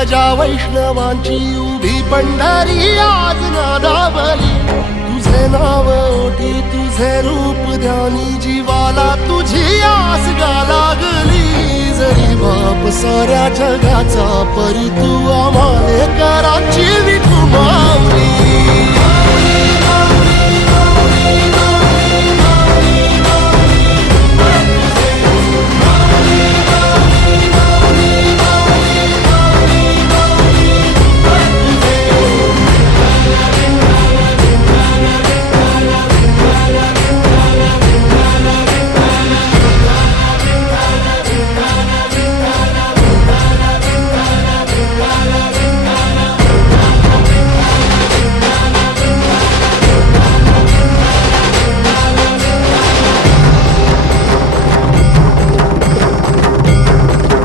गजा वैष्णवांची उभी पंढरी आज नादावली. तुझे नाव ओठी तुझे रूप ध्यानी जीवाला तुझी आस गा लागली. जरी बाप साऱ्या जगाचा परी तू आम्हाले कराची विठू माऊली.